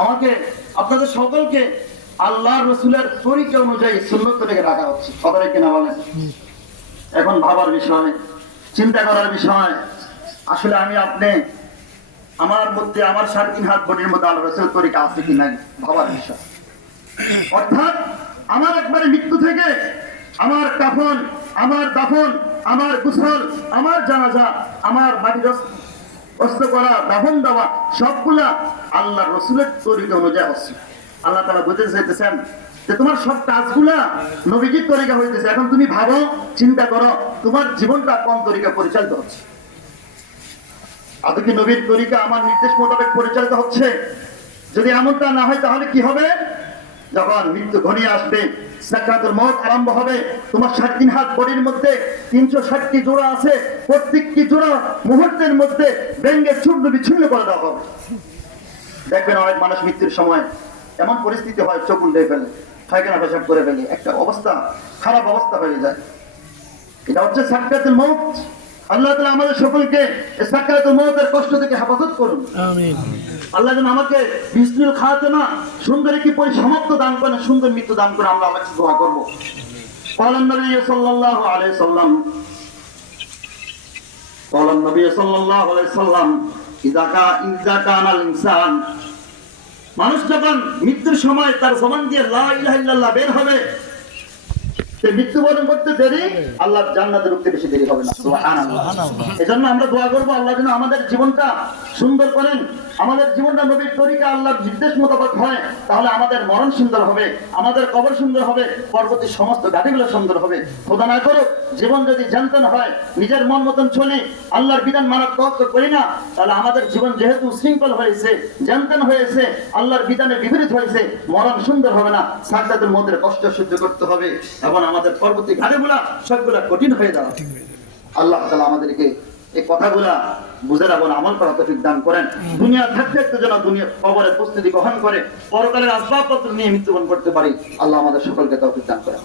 আমাকে আপনাদের সকলকে আল্লাহ রসুলের তরিকা অনুযায়ী সুন্নত থেকে রাখা হচ্ছে, কথাটা কিনা বলেন? এখন ভাবার বিষয়, চিন্তা করার বিষয়, আসলে আমি আপনি আমার মধ্যে আমার 3.5 হাত বডির মধ্যে আল্লাহ রসুলের তরিকা আছে কি নাই ভাবার বিষয়। অর্থাৎ আমার একবারে মৃত্যু থেকে আমার কাফন, আমার দাফন, আমার গোসল, আমার জানাজা, আমার মাটির অস্ত্র করা, দাফন দেওয়া সবগুলা আল্লাহ রসুলের তরিকা অনুযায়ী হচ্ছে। আল্লাহ তাআলা বলতে চাইতেছেন যে তোমার সব কাজগুলা নবীজির তরিকা হইতেছে। এখন তুমি ভাবো, চিন্তা করো, তোমার জীবনটা কোন তরিকা পরিচালিত হচ্ছে? আদৌ কি নবীর তরিকা আমার নির্দেশ মোতাবেক পরিচালিত হচ্ছে? যদি এমনটা না হয় তাহলে কি হবে? যখন মৃত্যু ঘনিয়ে আসবে, সাকরাতুল মউত আরম্ভ হবে, তোমার 3.5 হাত বডির মধ্যে 360টি জোড়া আছে, প্রত্যেকটি জোড়া মুহূর্তের মধ্যে ভেঙে চূর্ণ বিচ্ছিন্ন করে দেওয়া হবে। দেখবেন অনেক মানুষ মৃত্যুর সময় এমন পরিস্থিতি হয়, চোখ উল্টে ফেলে, পায়খানা পেশাব করে ফেলে, একটা অবস্থা, খারাপ অবস্থা হয়ে যায়। এটা হচ্ছে সাকরাতুল মউত। আল্লাহ তাআলা আমাদের সকলকে এই সাকরাতুল মউতের কষ্ট থেকে হেফাজত করুন, আমিন। আল্লাহ যেন আমাকে বিসমিল খাতেমা, সুন্দর একটি পরিসমাপ্ত দান করেন, সুন্দর মৃত্যু দান করে। আমরা আল্লাহর কাছে দোয়া করব। قال النبي صلى الله عليه وسلم قال النبي صلى الله عليه وسلم اذا كان الانسان, মানুষ যখন মৃত্যুর সময় তার জবান দিয়ে লা ইলাহা ইল্লাল্লাহ বের হবে, মৃত্যুবরণ করতে দেরি, আল্লাহ জান্নাতে ঢুকতে বেশি দেরি হবে না। সুবহানাল্লাহ। এজন্য আমরা দোয়া করব আল্লাহ যেন আমাদের জীবনটা সুন্দর করেন, আমাদের জীবনটা নবীর তরিকা আল্লাহর নির্দেশ মোতাবেক হয়, তাহলে আমাদের মরণ সুন্দর হবে, আমাদের কবর সুন্দর হবে, পরবর্তী সমস্ত ঘাটিগুলো সুন্দর হবে। খোদা না করুক জীবন যদি জানতেন হয়, নিজের মন মতন চলি, আল্লাহর বিধান মানার তওয়াক্কুল করি না, তাহলে আমাদের জীবন যেহেতু শৃঙ্খল হয়েছে, জানতেন হয়েছে, আল্লাহর বিধানে বিপরীত হয়েছে, মরণ সুন্দর হবে না, সাকরাতুল মউতের কষ্ট সহ্য করতে হবে এবং আমাদের পরবর্তী ঘাটগুলা সবগুলা কঠিন হয়ে যাবে। আল্লাহ তাআলা আমাদেরকে এই কথাগুলা বুঝে এবং আমল করার তৌফিক দান করেন। দুনিয়া থাকতে থাকতে যেন দুনিয়া কবরের প্রস্তুতি গ্রহণ করে পরকালের আসবাবপত্র নিয়ে মৃত্যুবরণ করতে পারি। আল্লাহ আমাদের সকলকে তৌফিক দান করেন।